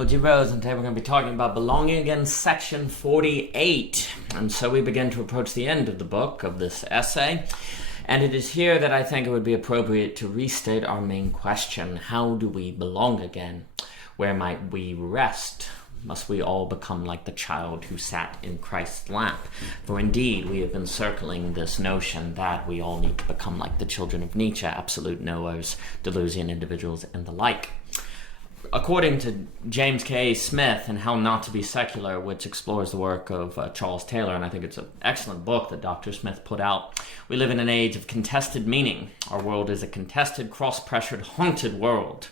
OG Rose, and today we're going to be talking about belonging again, section 48. And so we begin to approach the end of the book, of this essay. And it is here that I think it would be appropriate to restate our main question. How do we belong again? Where might we rest? Must we all become like the child who sat in Christ's lap? For indeed, we have been circling this notion that we all need to become like the children of Nietzsche, absolute knowers, delusion individuals, and the like. According to James K.A. Smith and How Not to Be Secular, which explores the work of Charles Taylor, and I think it's an excellent book that Dr. Smith put out, we live in an age of contested meaning. Our world is a contested, cross-pressured, haunted world.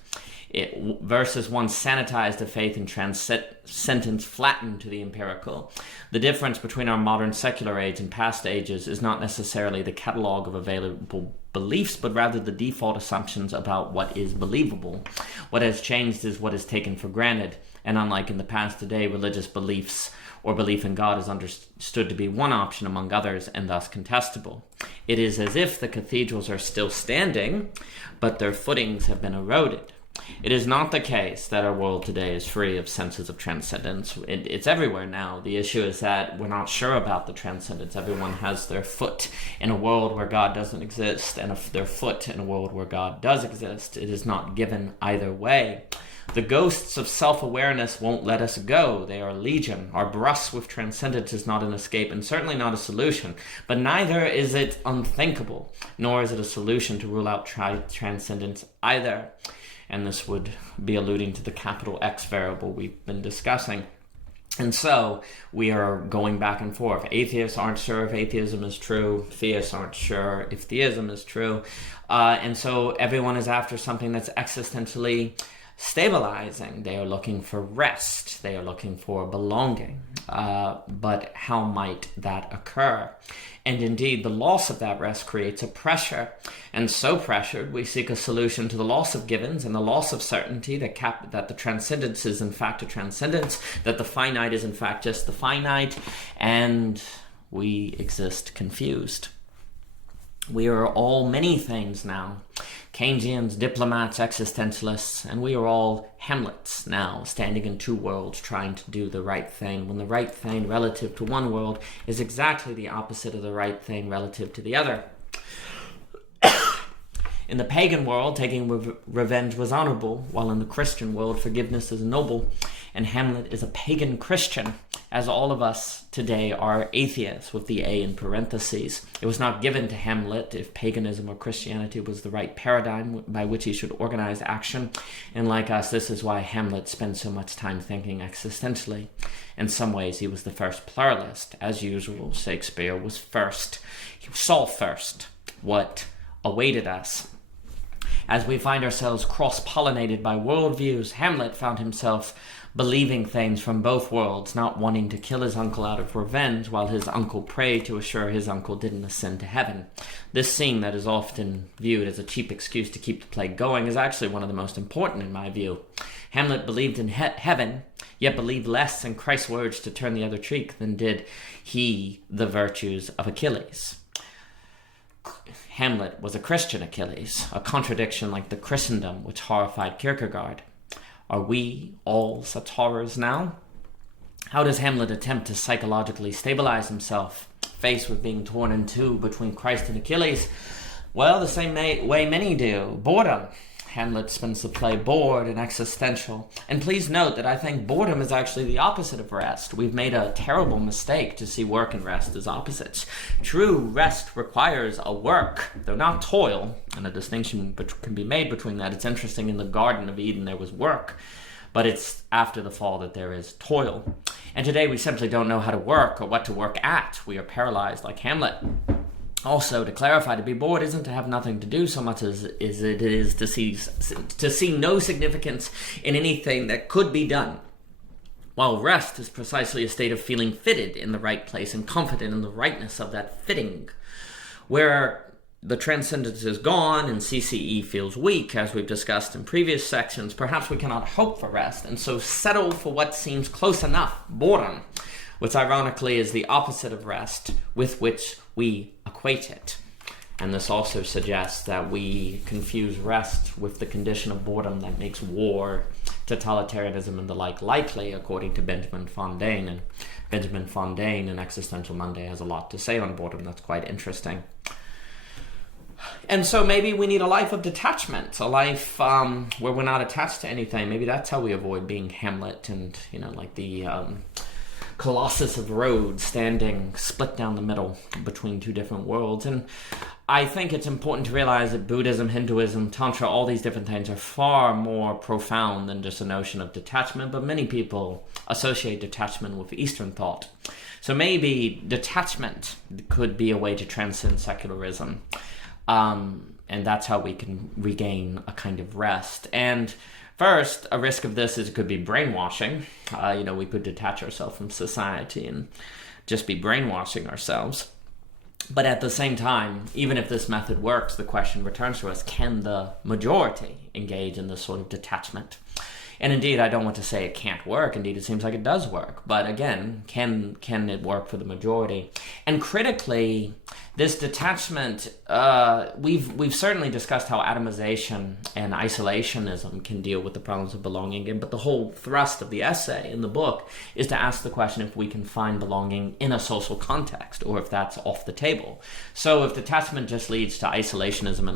Versus one sanitized of faith and transcendence flattened to the empirical. The difference between our modern secular age and past ages is not necessarily the catalogue of available beliefs, but rather the default assumptions about what is believable. What has changed is what is taken for granted, and unlike in the past, today religious beliefs or belief in God is understood to be one option among others and thus contestable. It is as if the cathedrals are still standing, but their footings have been eroded. It is not the case that our world today is free of senses of transcendence. It's everywhere now. The issue is that we're not sure about the transcendence. Everyone has their foot in a world where God doesn't exist, and their foot in a world where God does exist. It is not given either way. The ghosts of self-awareness won't let us go. They are legion. Our brush with transcendence is not an escape and certainly not a solution, but neither is it unthinkable, nor is it a solution to rule out transcendence either. And this would be alluding to the capital X variable we've been discussing. And so we are going back and forth. Atheists aren't sure if atheism is true. Theists aren't sure if theism is true. And so everyone is after something that's existentially stabilizing. They are looking for rest. They are looking for belonging. But how might that occur? And indeed, the loss of that rest creates a pressure. And so pressured, we seek a solution to the loss of givens and the loss of certainty that the transcendence is in fact a transcendence, that the finite is in fact just the finite, and we exist confused. We are all many things now. Keynesians, diplomats, existentialists, and we are all Hamlets now, standing in two worlds, trying to do the right thing, when the right thing relative to one world is exactly the opposite of the right thing relative to the other. In the pagan world, taking revenge was honorable, while in the Christian world, forgiveness is noble, and Hamlet is a pagan Christian, as all of us today are atheists, with the A in parentheses. It was not given to Hamlet if paganism or Christianity was the right paradigm by which he should organize action, and like us, this is why Hamlet spends so much time thinking existentially. In some ways, he was the first pluralist. As usual, Shakespeare was first. He saw first what awaited us. As we find ourselves cross-pollinated by worldviews, Hamlet found himself believing things from both worlds, not wanting to kill his uncle out of revenge while his uncle prayed to assure his uncle didn't ascend to heaven. This scene that is often viewed as a cheap excuse to keep the play going is actually one of the most important in my view. Hamlet believed in heaven, yet believed less in Christ's words to turn the other cheek than did he the virtues of Achilles. Hamlet was a Christian Achilles, a contradiction like the Christendom which horrified Kierkegaard. Are we all such horrors now? How does Hamlet attempt to psychologically stabilize himself, faced with being torn in two between Christ and Achilles? Well, the same way many do. Boredom. Hamlet spends the play bored and existential. And please note that I think boredom is actually the opposite of rest. We've made a terrible mistake to see work and rest as opposites. True rest requires a work, though not toil, and a distinction can be made between that. It's interesting, in the Garden of Eden there was work, but it's after the fall that there is toil. And today we simply don't know how to work or what to work at. We are paralyzed like Hamlet. Also, to clarify, to be bored isn't to have nothing to do so much as it is to see no significance in anything that could be done. While rest is precisely a state of feeling fitted in the right place and confident in the rightness of that fitting. Where the transcendence is gone and CCE feels weak, as we've discussed in previous sections, perhaps we cannot hope for rest, and so settle for what seems close enough, boredom, which ironically is the opposite of rest, with which we equate it. And this also suggests that we confuse rest with the condition of boredom that makes war totalitarianism and the like likely, according to Benjamin Fontaine. And Benjamin Fontaine in Existential Monday has a lot to say on boredom that's quite interesting. And so maybe we need a life of detachment, a life where we're not attached to anything. Maybe that's how we avoid being Hamlet and, like the Colossus of Rhodes standing split down the middle between two different worlds. And I think it's important to realize that Buddhism, Hinduism, Tantra, all these different things are far more profound than just a notion of detachment, but many people associate detachment with Eastern thought. So maybe detachment could be a way to transcend secularism. And that's how we can regain a kind of rest. And first, a risk of this is it could be brainwashing. We could detach ourselves from society and just be brainwashing ourselves. But at the same time, even if this method works, the question returns to us, can the majority engage in this sort of detachment? And indeed, I don't want to say it can't work. Indeed, it seems like it does work. But again, can it work for the majority? And critically, this detachment, we've certainly discussed how atomization and isolationism can deal with the problems of belonging. But the whole thrust of the essay in the book is to ask the question if we can find belonging in a social context or if that's off the table. So if detachment just leads to isolationism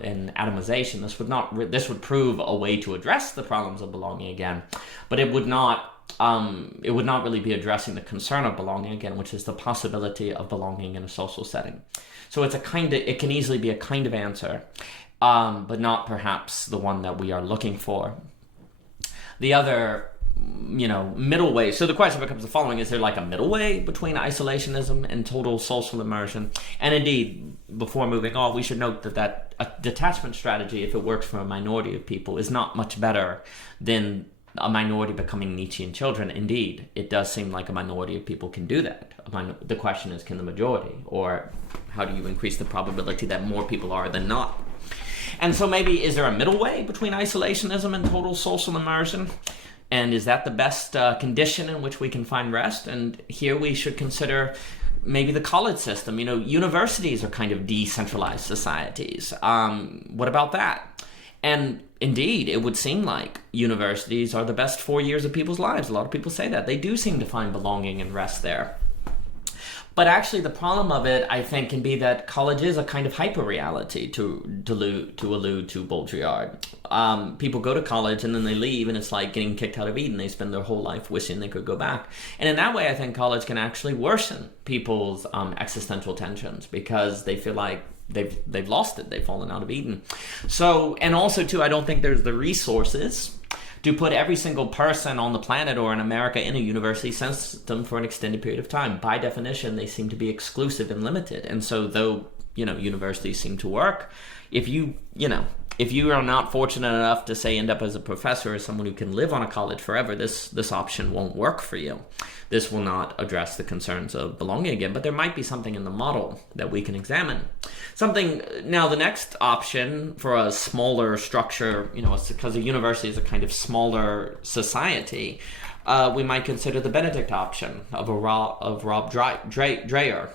and atomization, this would prove a way to address the problems of belonging again, but it would not really be addressing the concern of belonging again, which is the possibility of belonging in a social setting. So it can easily be a kind of answer, but not perhaps the one that we are looking for. The other, middle way. So the question becomes the following: is there like a middle way between isolationism and total social immersion? And indeed, before moving on, we should note that a detachment strategy, if it works for a minority of people, is not much better than a minority becoming Nietzschean children. Indeed, it does seem like a minority of people can do that. The question is, can the majority? Or how do you increase the probability that more people are than not? And so maybe, is there a middle way between isolationism and total social immersion? And is that the best condition in which we can find rest? And here we should consider maybe the college system. Universities are kind of decentralized societies. What about that? And indeed, it would seem like universities are the best 4 years of people's lives. A lot of people say that. They do seem to find belonging and rest there. But actually, the problem of it, I think, can be that college is a kind of hyper-reality, to allude to Baudrillard. People go to college and then they leave, and it's like getting kicked out of Eden. They spend their whole life wishing they could go back. And in that way, I think college can actually worsen people's existential tensions, because they feel like they've lost it. They've fallen out of Eden. So, and also, too, I don't think there's the resources to put every single person on the planet or in America in a university system for an extended period of time. By definition, they seem to be exclusive and limited. And so though, universities seem to work, if you are not fortunate enough to, say, end up as a professor or someone who can live on a college forever, this option won't work for you. This will not address the concerns of belonging again, but there might be something in the model that we can examine. Now, the next option for a smaller structure, because a university is a kind of smaller society, we might consider the Benedict option of Rob Dreyer.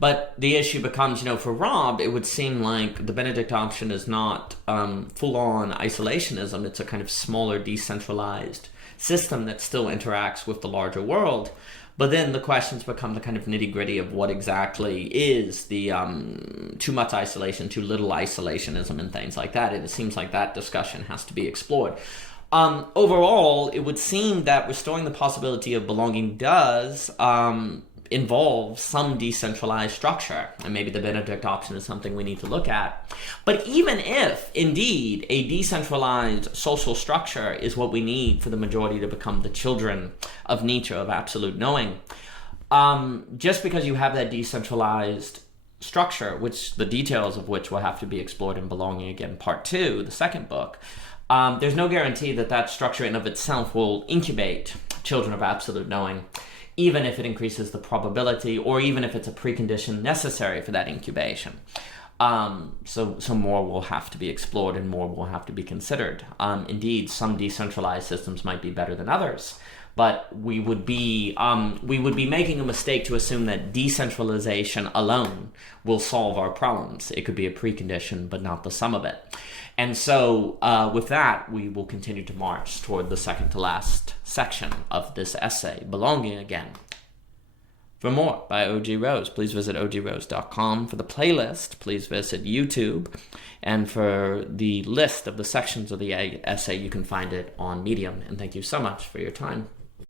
But the issue becomes, for Rob, it would seem like the Benedict option is not full-on isolationism. It's a kind of smaller, decentralized system that still interacts with the larger world. But then the questions become the kind of nitty-gritty of what exactly is the too much isolation, too little isolationism, and things like that. It seems like that discussion has to be explored. Overall, it would seem that restoring the possibility of belonging does involve some decentralized structure, and maybe the Benedict option is something we need to look at. But even if, indeed, a decentralized social structure is what we need for the majority to become the children of Nietzsche, of absolute knowing, just because you have that decentralized structure, which the details of which will have to be explored in Belonging Again, Part 2, the second book, there's no guarantee that that structure in of itself will incubate children of absolute knowing, even if it increases the probability, or even if it's a precondition necessary for that incubation. So more will have to be explored and more will have to be considered. Indeed, some decentralized systems might be better than others, but we would be making a mistake to assume that decentralization alone will solve our problems. It could be a precondition, but not the sum of it. And so with that, we will continue to march toward the second to last section of this essay, Belonging Again. For more by O.G. Rose, please visit ogrose.com. For the playlist, please visit YouTube. And for the list of the sections of the essay, you can find it on Medium. And thank you so much for your time.